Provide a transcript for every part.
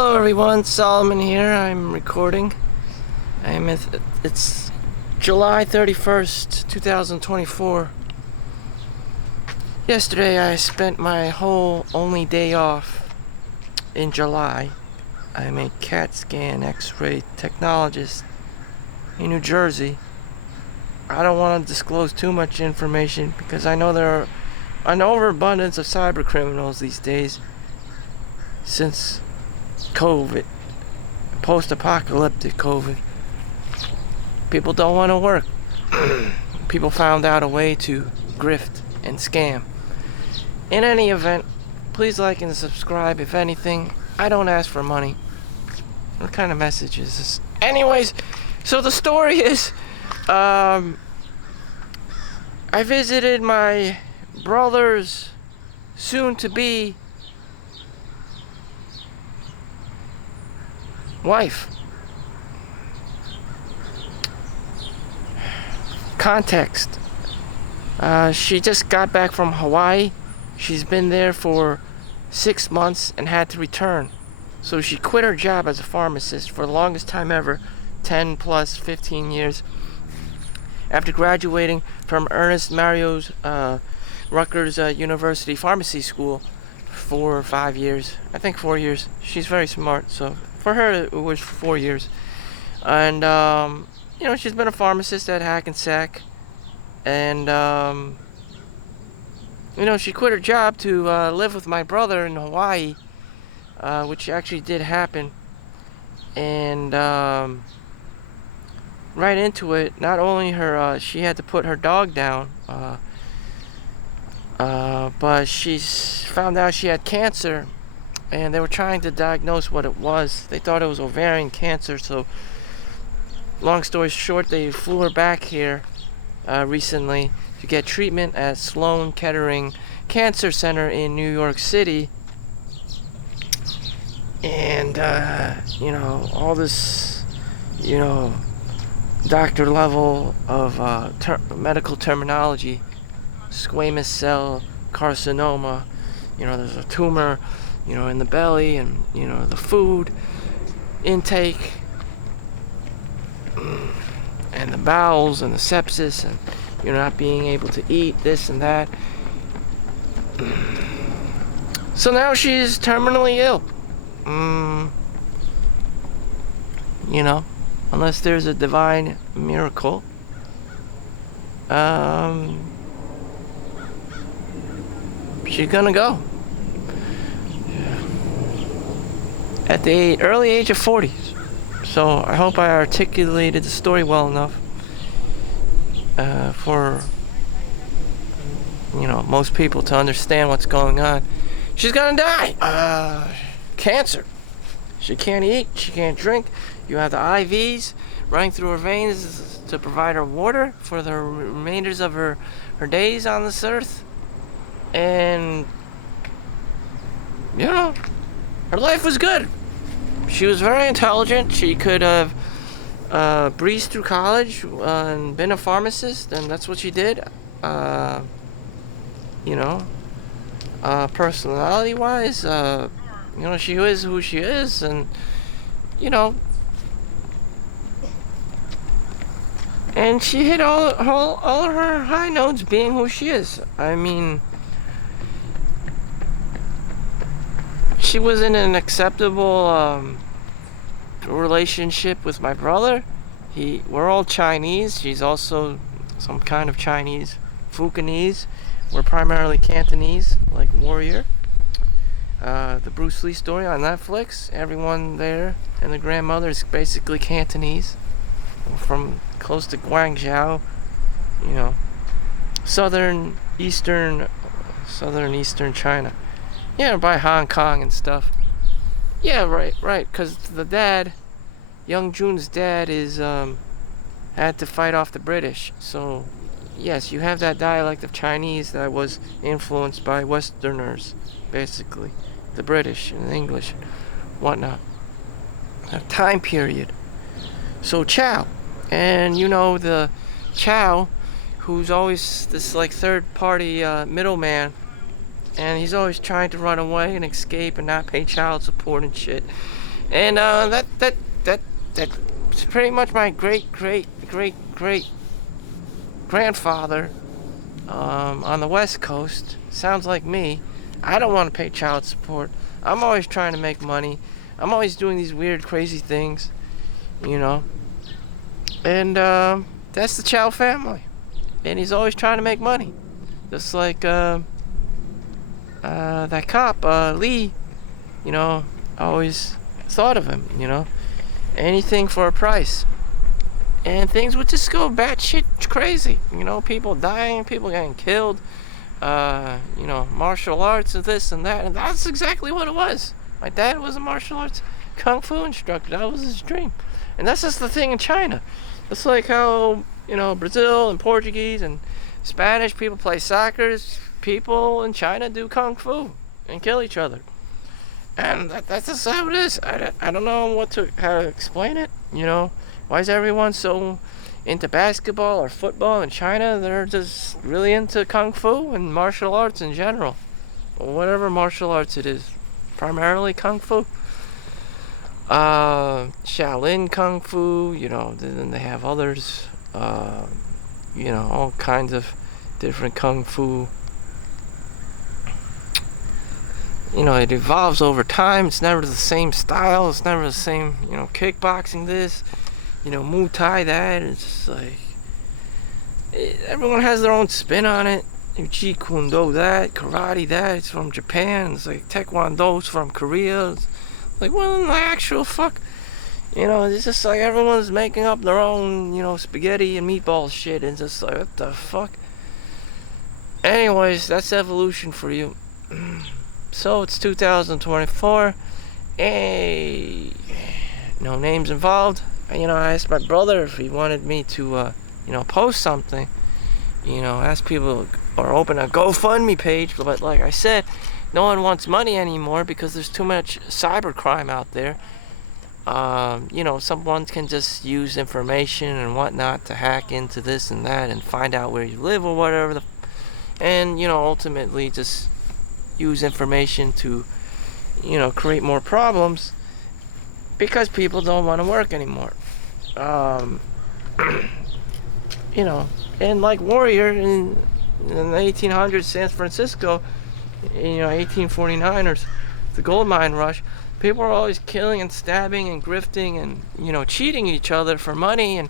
Hello everyone, Solomon here. I'm recording. It's July 31st, 2024. Yesterday I spent my whole only day off in July. I'm a CAT scan X-ray technologist in New Jersey. I don't want to disclose too much information because I know there are an overabundance of cyber criminals these days since COVID, post-apocalyptic COVID. People don't want to work. People found out a way to grift and scam. In any event, please like and subscribe. If anything, I don't ask for money. What kind of message is this? Anyways, so the story is, I visited my brother's soon-to-be wife. Context. She just got back from Hawaii. She's been there for 6 months and had to return. So she quit her job as a pharmacist for the longest time ever, 10 plus 15 years. After graduating from Ernest Mario's Rutgers University Pharmacy School, 4 or 5 years. I think 4 years. She's very smart, so for her it was 4 years. And she's been a pharmacist at Hackensack, and she quit her job to live with my brother in Hawaii, which actually did happen. And right into it, not only she had to put her dog down, but she found out she had cancer, and they were trying to diagnose what it was. They thought it was ovarian cancer, so long story short, they flew her back here recently to get treatment at Sloan Memorial Cancer Center in New York City. And all this doctor level of medical terminology, squamous cell carcinoma, there's a tumor in the belly, and the food intake and the bowels and the sepsis, and not being able to eat this and that. So now she's terminally ill. Unless there's a divine miracle, she's gonna go at the early age of 40. So I hope I articulated the story well enough for most people to understand what's going on. She's gonna die. Cancer. She can't eat, she can't drink. You have the IVs running through her veins to provide her water for the remainders of her days on this earth. And her life was good. She was very intelligent. She could have breezed through college and been a pharmacist, and that's what she did. Personality-wise, she is who she is, and and she hit all of her high notes being who she is. I mean, she was in an acceptable relationship with my brother. We're all Chinese. She's also some kind of Chinese, Fucanese. We're primarily Cantonese, like Warrior. The Bruce Lee story on Netflix. Everyone there and the grandmother is basically Cantonese, from close to Guangzhou, southern eastern China. Yeah, by Hong Kong and stuff. Yeah, right. Because the dad, young Jun's dad, had to fight off the British. So, yes, you have that dialect of Chinese that was influenced by Westerners, basically, the British and the English, and whatnot. That time period. So Chow, and the Chow, who's always this third-party middleman. And he's always trying to run away and escape and not pay child support and shit. And that's pretty much my great grandfather on the West Coast. Sounds like me. I don't want to pay child support. I'm always trying to make money. I'm always doing these weird, crazy things, you know. And that's the Chow family. And he's always trying to make money. Just like that cop, Lee, you know, always thought of him, you know. Anything for a price. And things would just go batshit crazy. You know, people dying, people getting killed, you know, martial arts and this and that. And that's exactly what it was. My dad was a martial arts kung fu instructor. That was his dream. And that's just the thing in China. It's like how, you know, Brazil and Portuguese and Spanish people play soccer. People in China do kung fu and kill each other. And that's just how it is. I don't know how to explain it, you know. Why is everyone so into basketball or football in China? They're just really into kung fu and martial arts in general. Or whatever martial arts it is. Primarily kung fu. Shaolin kung fu, you know, then they have others. You know, all kinds of different kung fu. You know, it evolves over time. It's never the same style. It's never the same, you know, kickboxing this. You know, Muay Thai that. It's just like everyone has their own spin on it. Jeet Kune Do that, karate that. It's from Japan. It's like Taekwondo's from Korea. It's like, what in the actual fuck? You know, it's just like everyone's making up their own, you know, spaghetti and meatball shit. And just like, what the fuck? Anyways, that's evolution for you. So it's 2024. Hey, no names involved. You know, I asked my brother if he wanted me to, you know, post something. You know, ask people or open a GoFundMe page. But like I said, no one wants money anymore because there's too much cybercrime out there. You know, someone can just use information and whatnot to hack into this and that and find out where you live or whatever. And, you know, ultimately just use information to, you know, create more problems because people don't want to work anymore. You know, and like Warrior in the 1800s, San Francisco, you know, 1849ers, the gold mine rush, people were always killing and stabbing and grifting and, you know, cheating each other for money and,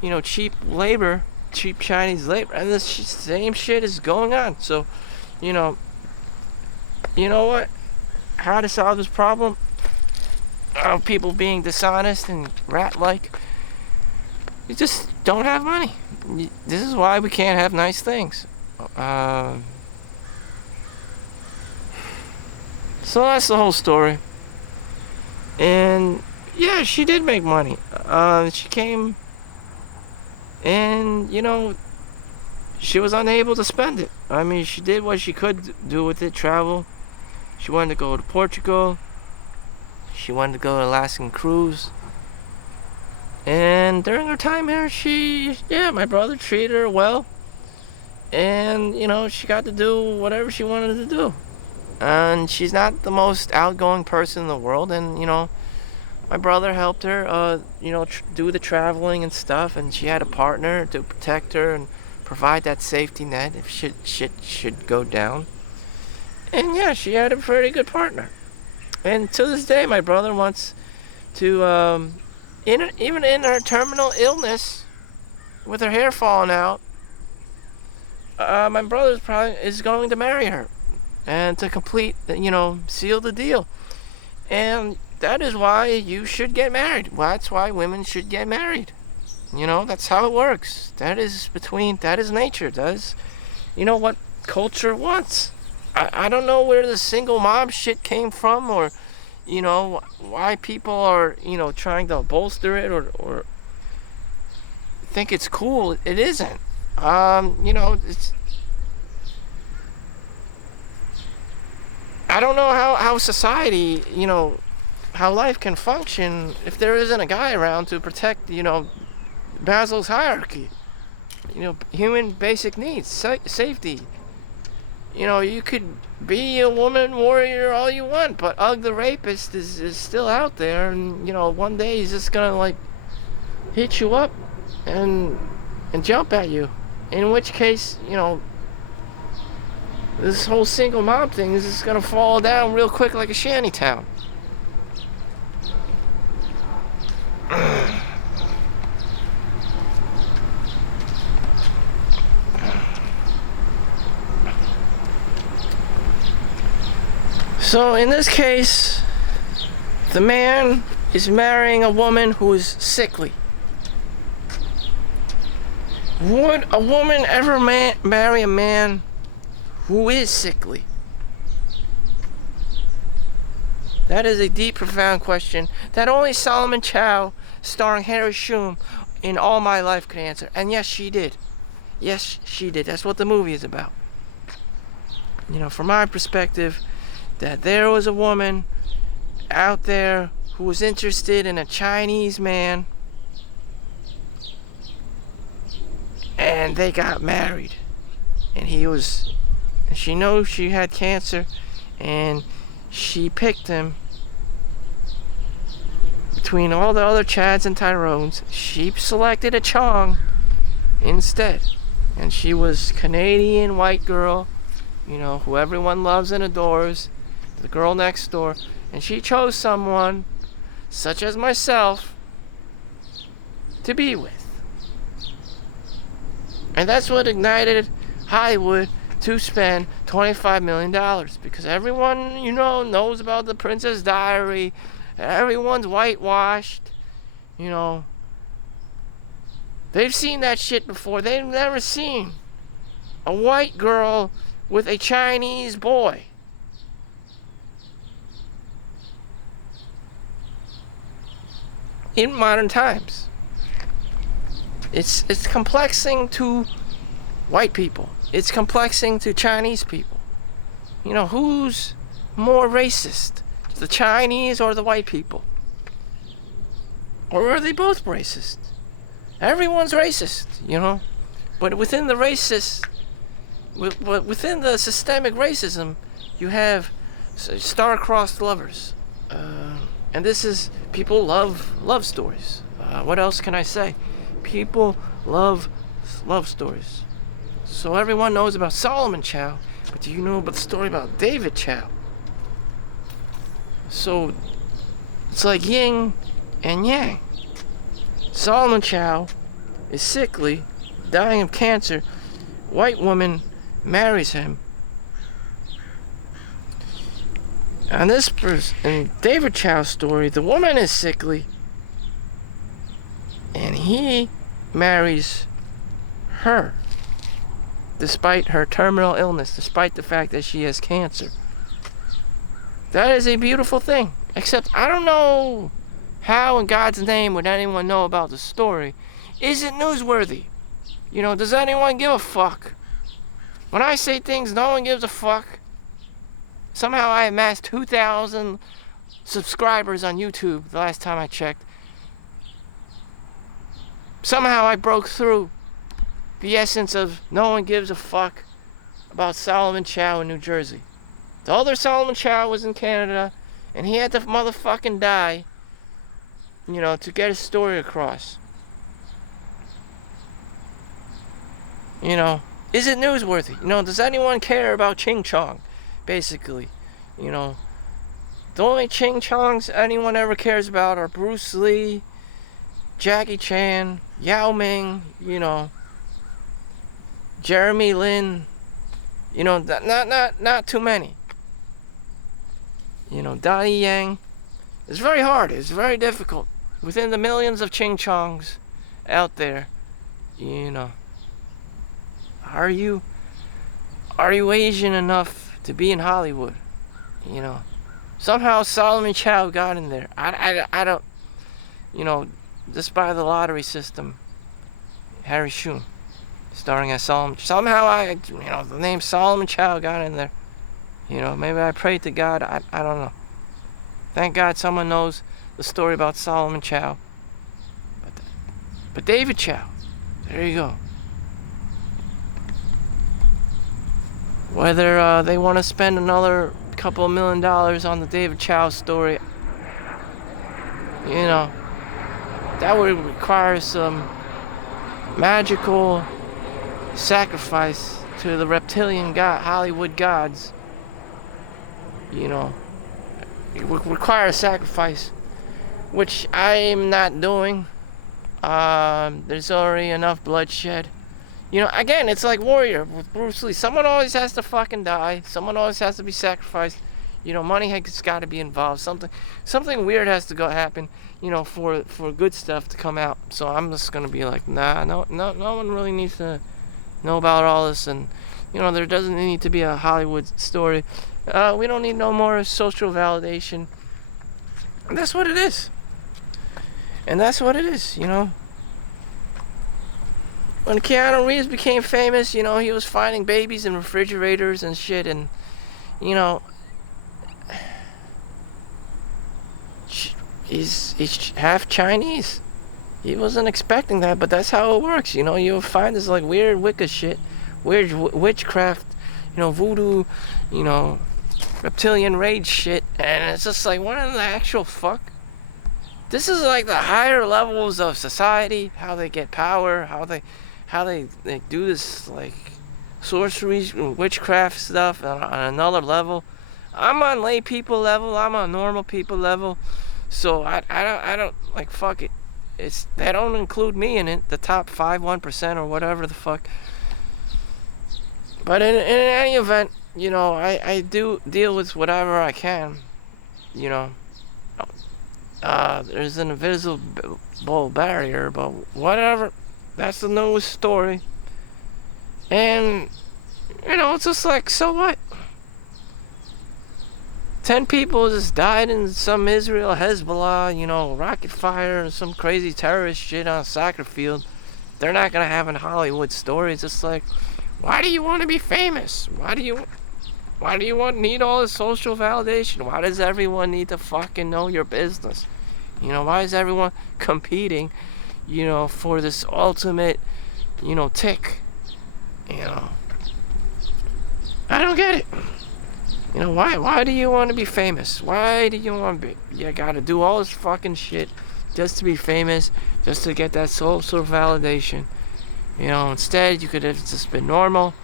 you know, cheap labor, cheap Chinese labor, and this same shit is going on. So, you know what? How to solve this problem of people being dishonest and rat-like? You just don't have money. This is why we can't have nice things. So that's the whole story. And yeah, she did make money. She came and, you know, she was unable to spend it. I mean, she did what she could do with it, travel. She wanted to go to Portugal. She wanted to go to Alaskan cruise. And during her time here, my brother treated her well. And, you know, she got to do whatever she wanted to do. And she's not the most outgoing person in the world. And, you know, my brother helped her, you know, do the traveling and stuff. And she had a partner to protect her and provide that safety net if shit should go down. And, yeah, she had a pretty good partner. And to this day, my brother wants to, even in her terminal illness, with her hair falling out, my brother is going to marry her, and to complete, you know, seal the deal. And that is why you should get married. Well, that's why women should get married. You know, that's how it works. That is nature. That is, you know, what culture wants. I don't know where the single mom shit came from, or, you know, why people are, you know, trying to bolster it or think it's cool. It isn't. You know, I don't know how society, you know, how life can function if there isn't a guy around to protect, you know, Maslow's hierarchy. You know, human basic needs, safety, You could be a woman warrior all you want, but Ugg the rapist is still out there, and one day he's just gonna like hit you up and jump at you. In which case, this whole single mom thing is just gonna fall down real quick like a shanty town. So in this case, the man is marrying a woman who is sickly. Would a woman ever marry a man who is sickly? That is a deep, profound question that only Solomon Chau, starring Harry Shum in All My Life, could answer. And yes, she did. Yes, she did. That's what the movie is about. From my perspective, that there was a woman out there who was interested in a Chinese man, and they got married, and she knows she had cancer, and she picked him between all the other Chads and Tyrones. She selected a Chong instead, and she was Canadian white girl, who everyone loves and adores, the girl next door, and she chose someone such as myself to be with. And that's what ignited Hollywood to spend $25 million, because everyone knows about the Princess Diary. Everyone's whitewashed. They've seen that shit before. They've never seen a white girl with a Chinese boy. In modern times, it's complexing to white people. It's complexing to Chinese people. Who's more racist, the Chinese or the white people? Or are they both racist? Everyone's racist, But within the within the systemic racism, you have star-crossed lovers. And this is, people love stories. What else can I say? People love stories. So everyone knows about Solomon Chau, but do you know about the story about David Chow? So it's like yin and yang. Solomon Chau is sickly, dying of cancer. White woman marries him. And in David Chow's story, the woman is sickly, and he marries her, despite her terminal illness, despite the fact that she has cancer. That is a beautiful thing. Except I don't know how in God's name would anyone know about the story. Is it newsworthy? Does anyone give a fuck? When I say things, no one gives a fuck. Somehow I amassed 2,000 subscribers on YouTube the last time I checked. Somehow I broke through the essence of no one gives a fuck about Solomon Chau in New Jersey. The other Solomon Chau was in Canada, and he had to motherfucking die, to get his story across. Is it newsworthy? Does anyone care about Ching Chong? Basically, the only Ching Chongs anyone ever cares about are Bruce Lee, Jackie Chan, Yao Ming, Jeremy Lin, not too many. Donnie Yang. It's very hard. It's very difficult. Within the millions of Ching Chongs out there, are you Asian enough to be in Hollywood? Somehow Solomon Chau got in there. I don't, just by the lottery system. Harry Shum, starring as Solomon. Somehow the name Solomon Chau got in there. Maybe I prayed to God. I don't know. Thank God someone knows the story about Solomon Chau. But David Chow, there you go. Whether they want to spend another couple of $1 million on the David Chow story, that would require some magical sacrifice to the reptilian Hollywood gods. It would require a sacrifice, which I am not doing. There's already enough bloodshed. Again, it's like Warrior with Bruce Lee. Someone always has to fucking die. Someone always has to be sacrificed. Money has got to be involved. Something weird has to happen, for good stuff to come out. So I'm just gonna be like, nah, no one really needs to know about all this, and there doesn't need to be a Hollywood story. We don't need no more social validation. And that's what it is. When Keanu Reeves became famous, he was finding babies in refrigerators and shit, and he's half Chinese. He wasn't expecting that, but that's how it works. You'll find this like weird Wicca shit, weird witchcraft, voodoo, reptilian rage shit, and it's just like, what in the actual fuck? This is like the higher levels of society, how they get power, how they do this like sorcery, witchcraft stuff on another level. I'm on lay people level. I'm on normal people level. So I don't like, fuck it. They don't include me in it, the top 1% or whatever the fuck. But in any event, I do deal with whatever I can. There's an invisible barrier, but whatever. That's the newest story. And, it's just like, so what? 10 people just died in some Israel, Hezbollah, rocket fire, and some crazy terrorist shit on a soccer field. They're not going to have a Hollywood story. It's just like, why do you want to be famous? Why do you need all this social validation? Why does everyone need to fucking know your business? Why is everyone competing, for this ultimate, tick? I don't get it. Why do you want to be famous? Why do you want to be? You gotta do all this fucking shit just to be famous, just to get that social validation. Instead you could have just been normal,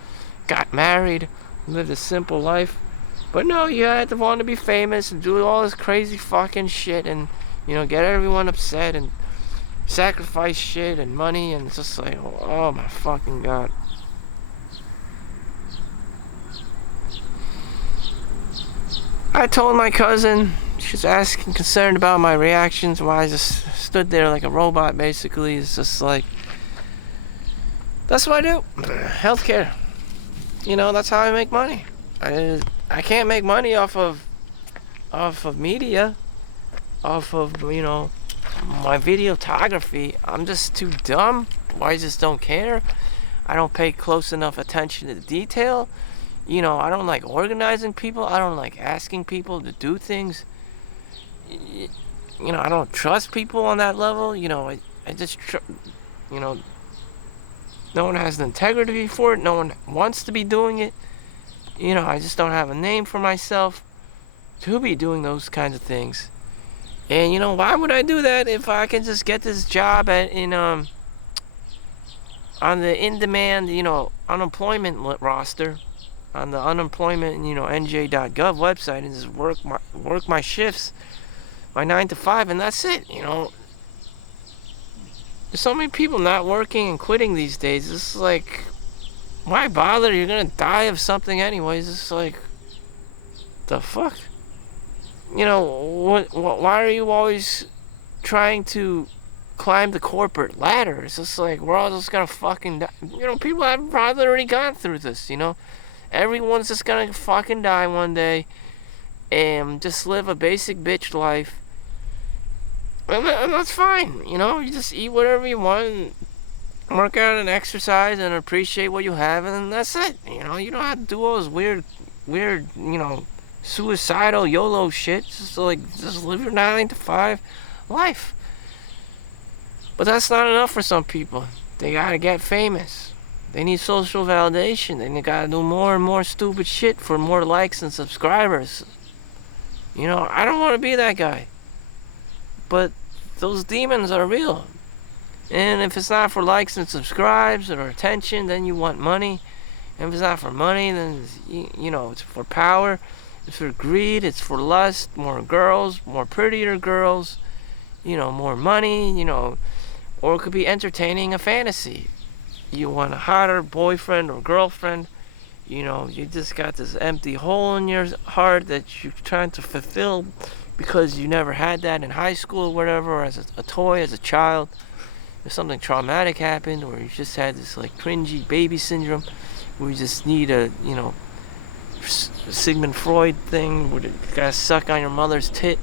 got married, lived a simple life. But no, you had to want to be famous and do all this crazy fucking shit and, get everyone upset and sacrifice shit and money, and it's just like, oh my fucking god. I told my cousin, she was asking, concerned about my reactions, why I just stood there like a robot, basically. It's just like, that's what I do. Healthcare. That's how I make money. I can't make money off of media, off of, my videography. I'm just too dumb. I just don't care. I don't pay close enough attention to detail. I don't like organizing people. I don't like asking people to do things. I don't trust people on that level. I just, no one has the integrity for it. No one wants to be doing it. I just don't have a name for myself to be doing those kinds of things. And, why would I do that if I can just get this job on the in-demand, unemployment roster, on the unemployment, nj.gov website, and just work my shifts, my 9 to 5, and that's it. There's so many people not working and quitting these days. It's like, why bother? You're gonna die of something anyways. It's like, the fuck? Why are you always trying to climb the corporate ladder? It's just like, we're all just gonna fucking die. People have probably already gone through this, Everyone's just gonna fucking die one day and just live a basic bitch life. And that's fine, you just eat whatever you want and work out and exercise and appreciate what you have, and that's it. You don't have to do all this weird, suicidal YOLO shit. Just live your 9 to 5 life. But that's not enough for some people. They gotta get famous. They need social validation. They gotta do more and more stupid shit for more likes and subscribers. You know, I don't want to be that guy. But those demons are real. And if it's not for likes and subscribes or attention, then you want money. And if it's not for money, then it's for power. It's for greed. It's for lust. More girls, more prettier girls. More money. Or it could be entertaining a fantasy. You want a hotter boyfriend or girlfriend. You just got this empty hole in your heart that you're trying to fulfill because you never had that in high school or whatever, or as a toy, as a child. If something traumatic happened, or you just had this like cringy baby syndrome, where you just need a, Sigmund Freud thing, where you gotta suck on your mother's tit,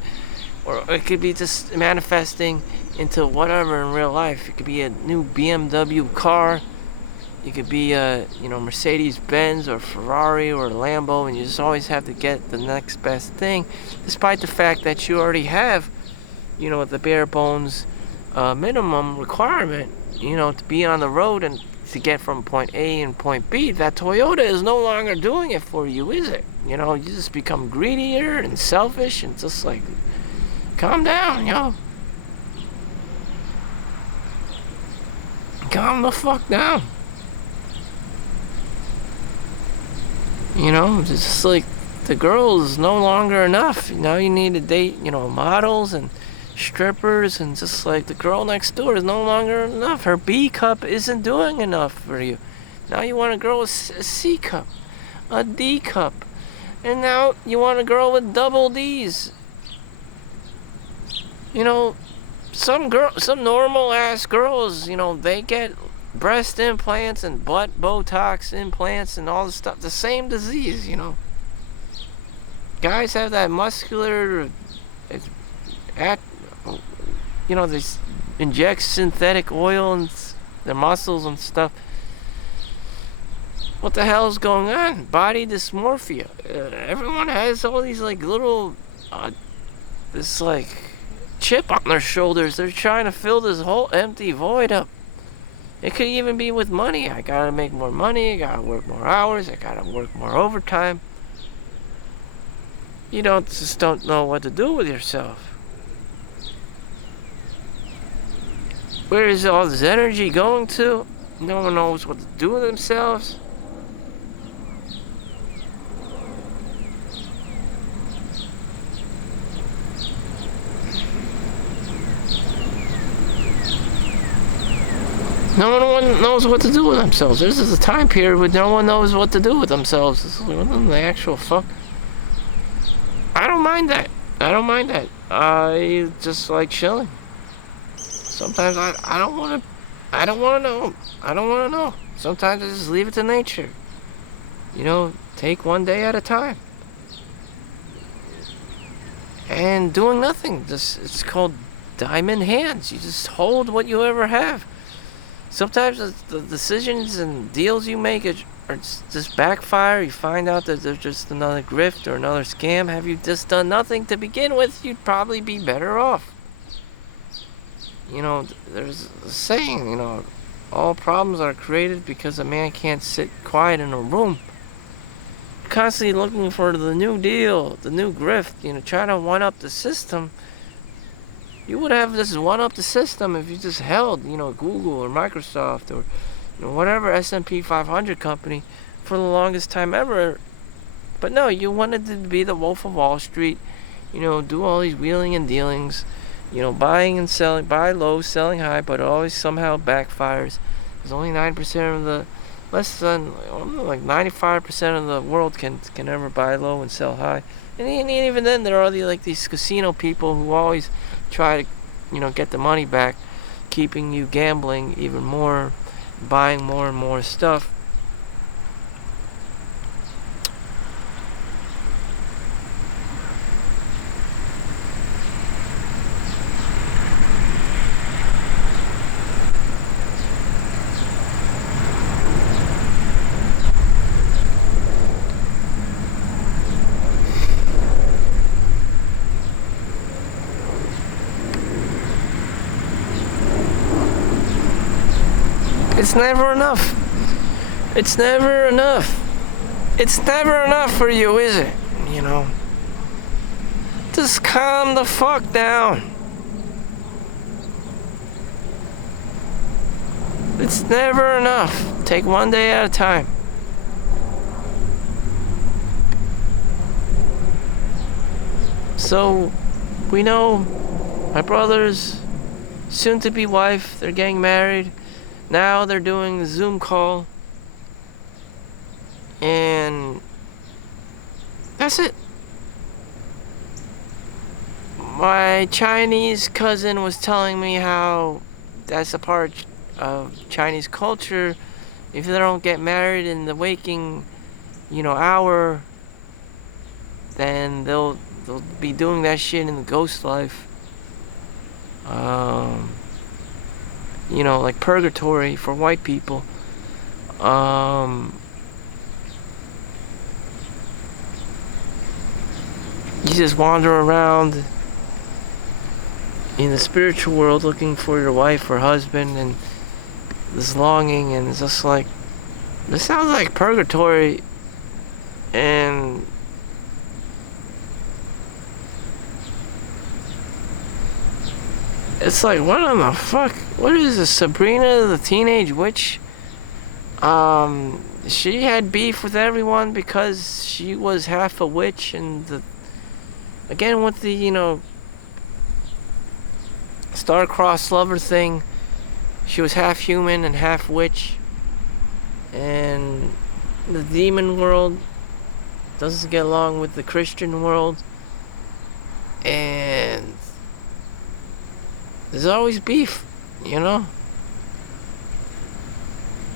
or it could be just manifesting into whatever in real life. It could be a new BMW car. It could be a, Mercedes-Benz or Ferrari or Lambo, and you just always have to get the next best thing, despite the fact that you already have, the bare bones minimum requirement, to be on the road and to get from point A and point B. That Toyota is no longer doing it for you, is it? You just become greedier and selfish and just like, calm down, calm the fuck down. It's just like the girl is no longer enough. Now you need to date, models and strippers, and just like the girl next door is no longer enough. Her B cup isn't doing enough for you. Now you want a girl with a C cup, a D cup, and now you want a girl with double D's. Some normal ass girls, they get breast implants and butt Botox implants and all this stuff. The same disease, Guys have that muscular, they inject synthetic oil in their muscles and stuff. What the hell is going on? Body dysmorphia. Everyone has all these like little, this like chip on their shoulders. They're trying to fill this whole empty void up. It could even be with money. I gotta make more money. I gotta work more hours. I gotta work more overtime. You just don't know what to do with yourself. Where is all this energy going to? No one knows what to do with themselves. No one knows what to do with themselves. This is a time period where no one knows what to do with themselves. This is the actual fuck. I don't mind that. I just like chilling. Sometimes I don't want to know. Sometimes I just leave it to nature. Take one day at a time. And doing nothing. It's called diamond hands. You just hold what you ever have. Sometimes the decisions and deals you make are just backfire. You find out that there's just another grift or another scam. Have you just done nothing to begin with, you'd probably be better off. There's a saying, all problems are created because a man can't sit quiet in a room. Constantly looking for the new deal, the new grift, trying to one-up the system. You would have this one-up the system if you just held, Google or Microsoft or, whatever S&P 500 company for the longest time ever. But no, you wanted to be the Wolf of Wall Street, do all these wheeling and dealings, buying and selling, buy low, selling high, but it always somehow backfires. There's only 9% of less than 95% of the world can ever buy low and sell high. And even then, there are these casino people who always try to, get the money back, keeping you gambling even more, buying more and more stuff. It's never enough. It's never enough. It's never enough for you, is it? You know? Just calm the fuck down. It's never enough. Take one day at a time. So, we know my brother's soon-to-be wife, they're getting married. Now they're doing a Zoom call. And that's it. My Chinese cousin was telling me how that's a part of Chinese culture. If they don't get married in the waking, hour, then they'll be doing that shit in the ghost life. Like purgatory for white people. You just wander around in the spiritual world looking for your wife or husband, and this longing, and it's just like, this sounds like purgatory. And it's like, what in the fuck? What is this, Sabrina the Teenage Witch? She had beef with everyone because she was half a witch, and again with the, star-crossed lover thing, she was half human and half witch. And the demon world doesn't get along with the Christian world. And there's always beef, There's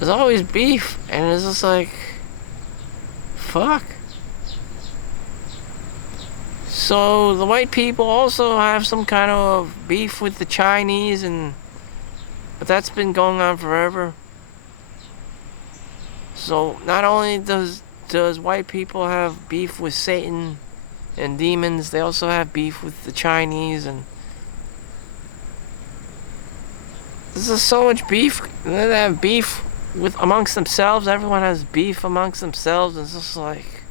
always beef, and it's just like, fuck. So the white people also have some kind of beef with the Chinese, but that's been going on forever. So not only does white people have beef with Satan and demons, they also have beef with the Chinese, and there's so much beef. They have beef amongst themselves. Everyone has beef amongst themselves. It's just like,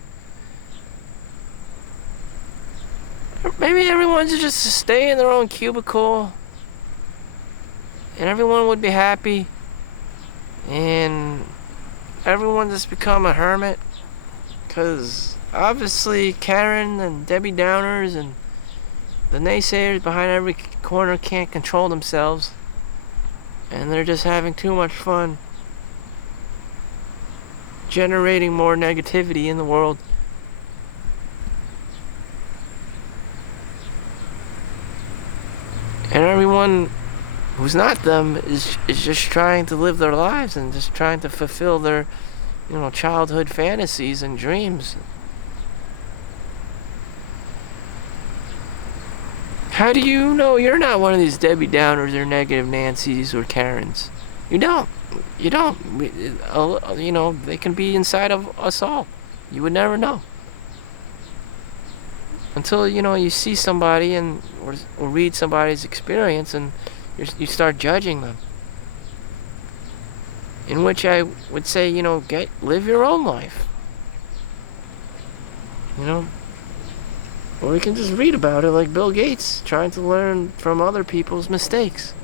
maybe everyone should just stay in their own cubicle, and everyone would be happy, and everyone just become a hermit. Because obviously Karen and Debbie Downers and the naysayers behind every corner can't control themselves, and they're just having too much fun generating more negativity in the world. And everyone who's not them is just trying to live their lives and just trying to fulfill their, childhood fantasies and dreams. How do you know you're not one of these Debbie Downers or negative Nancys or Karens? You don't. They can be inside of us all. You would never know. Until, you see somebody or read somebody's experience, and you start judging them. In which I would say, live your own life. Or we can just read about it like Bill Gates, trying to learn from other people's mistakes.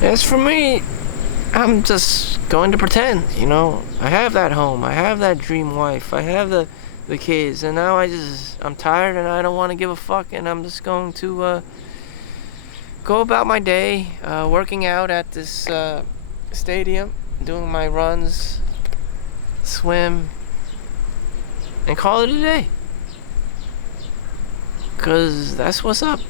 As for me, I'm just going to pretend, I have that home, I have that dream wife, I have the kids, and now I'm tired and I don't want to give a fuck, and I'm just going to go about my day, working out at this stadium, doing my runs, swim, and call it a day. Because that's what's up,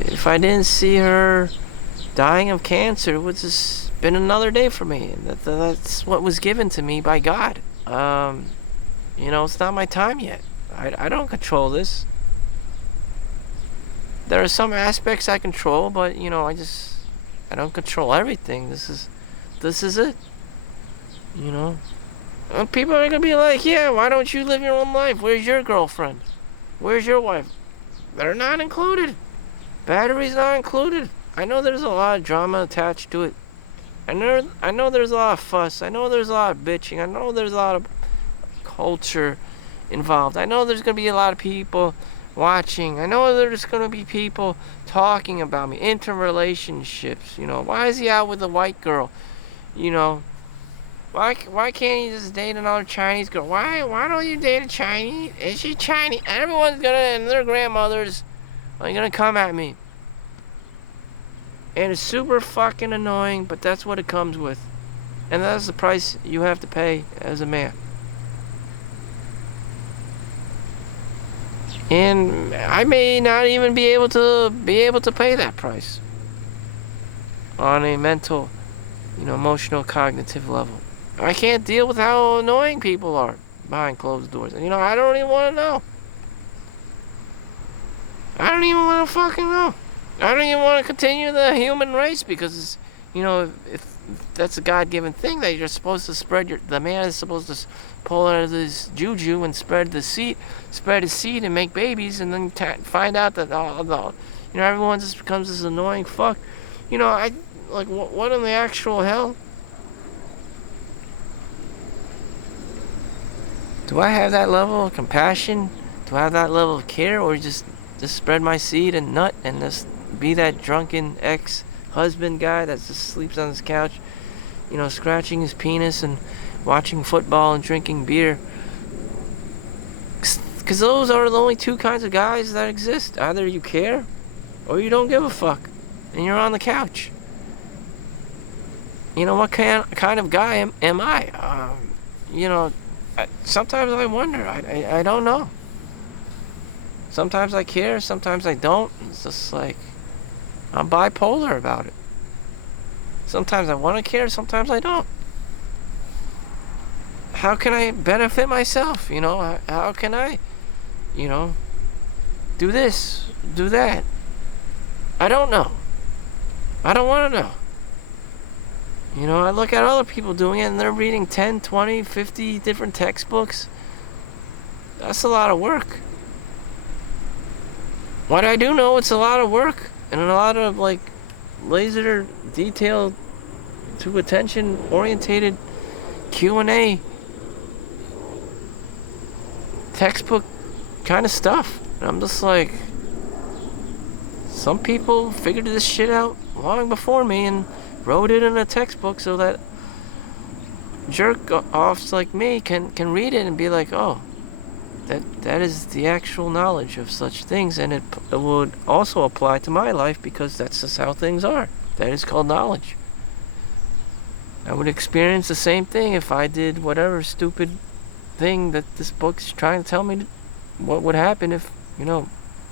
If I didn't see her dying of cancer, it would just been another day for me. That's what was given to me by God. It's not my time yet. I don't control this. There are some aspects I control, but I don't control everything. This is it. You know? And people are gonna be like, yeah, why don't you live your own life? Where's your girlfriend? Where's your wife? They're not included. Battery's not included. I know there's a lot of drama attached to it. I know there's a lot of fuss. I know there's a lot of bitching. I know there's a lot of culture involved. I know there's going to be a lot of people watching. I know there's going to be people talking about me. Interrelationships, you know. Why is he out with a white girl? You know. Why can't he just date another Chinese girl? Why don't you date a Chinese? Is she Chinese? Everyone's going to, and their grandmothers are going to come at me. And it's super fucking annoying, but that's what it comes with. And that's the price you have to pay as a man. And I may not even be able to pay that price on a mental, emotional, cognitive level. I can't deal with how annoying people are behind closed doors. And I don't even want to know. I don't even want to fucking know. I don't even want to continue the human race because, if that's a God-given thing that you're supposed to spread the man is supposed to pull out of this juju and spread his seed and make babies, and then find out that everyone just becomes this annoying fuck. What in the actual hell? Do I have that level of compassion? Do I have that level of care, or just spread my seed and nut and just be that drunken ex-husband guy that just sleeps on his couch, scratching his penis and watching football and drinking beer? Because those are the only two kinds of guys that exist. Either you care or you don't give a fuck and you're on the couch. What kind of guy am I? Sometimes I wonder. I don't know. Sometimes I care, sometimes I don't. It's just like I'm bipolar about it. Sometimes I want to care, sometimes I don't. How can I benefit myself? How can I, do this, do that? I don't know. I don't want to know. I look at other people doing it and they're reading 10, 20, 50 different textbooks. That's a lot of work. What I do know, it's a lot of work and a lot of laser detailed to attention orientated Q&A textbook kind of stuff. And I'm just like, some people figured this shit out long before me and wrote it in a textbook so that jerk-offs like me can read it and be like, oh, that is the actual knowledge of such things, and it would also apply to my life because that's just how things are. That is called knowledge. I would experience the same thing if I did whatever stupid thing that this book's trying to tell me what would happen if,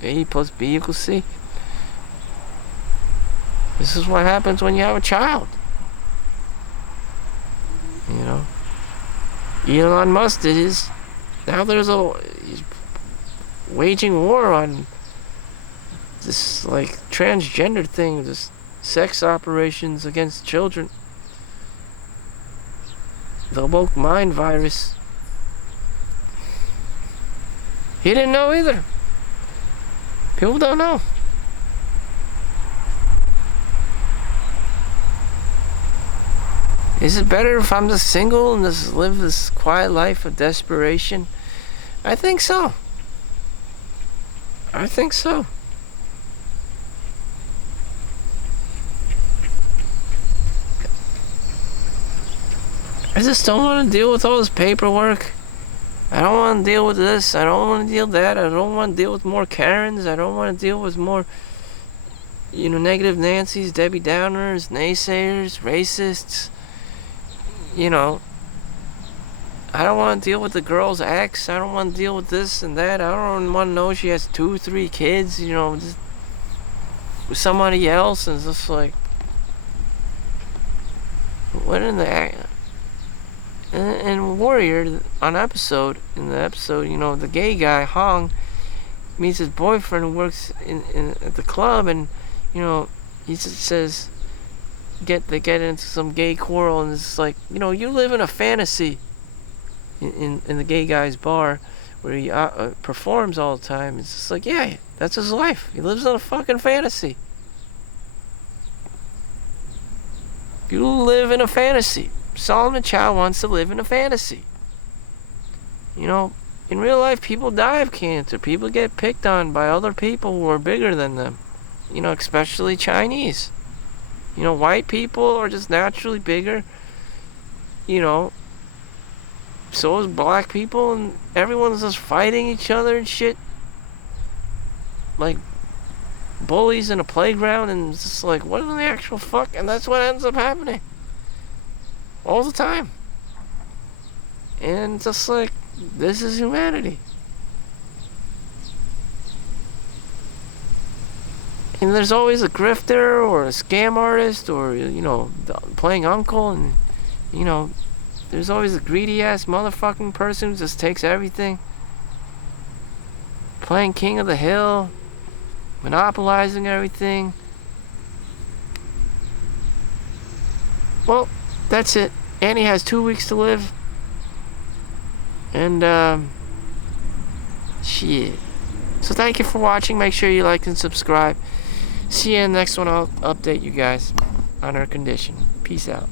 A plus B equals C. This is what happens when you have a child. Elon Musk is now he's waging war on this transgender thing, this sex operations against children. The woke mind virus. He didn't know either. People don't know. Is it better if I'm just single and just live this quiet life of desperation? I think so. I just don't want to deal with all this paperwork. I don't want to deal with this. I don't want to deal with that. I don't want to deal with more Karens. I don't want to deal with more, negative Nancys, Debbie Downers, naysayers, racists. I don't want to deal with the girl's ex. I don't want to deal with this and that. I don't want to know she has 2, 3 kids, just with somebody else. And it's just like, what in the... And Warrior, in the episode, the gay guy, Hong, meets his boyfriend who works at the club, and, he just says, they get into some gay quarrel, and it's like, you know, you live in a fantasy in the gay guy's bar where he performs all the time. It's just like, yeah, that's his life. He lives in a fucking fantasy. You live in a fantasy. Solomon Chau wants to live in a fantasy. You know, in real life, people die of cancer. People get picked on by other people who are bigger than them. You know, especially Chinese. You know, white people are just naturally bigger. You know, so is black people, and everyone's just fighting each other and shit. Like bullies in a playground, and it's just like, what in the actual fuck? And that's what ends up happening. All the time. And just like, this is humanity. And there's always a grifter or a scam artist or, you know, playing uncle, and, you know, there's always a greedy ass motherfucking person who just takes everything. Playing king of the hill, monopolizing everything. Well, that's it. Annie has 2 weeks to live. And, shit. So thank you for watching. Make sure you like and subscribe. See you in the next one. I'll update you guys on her condition. Peace out.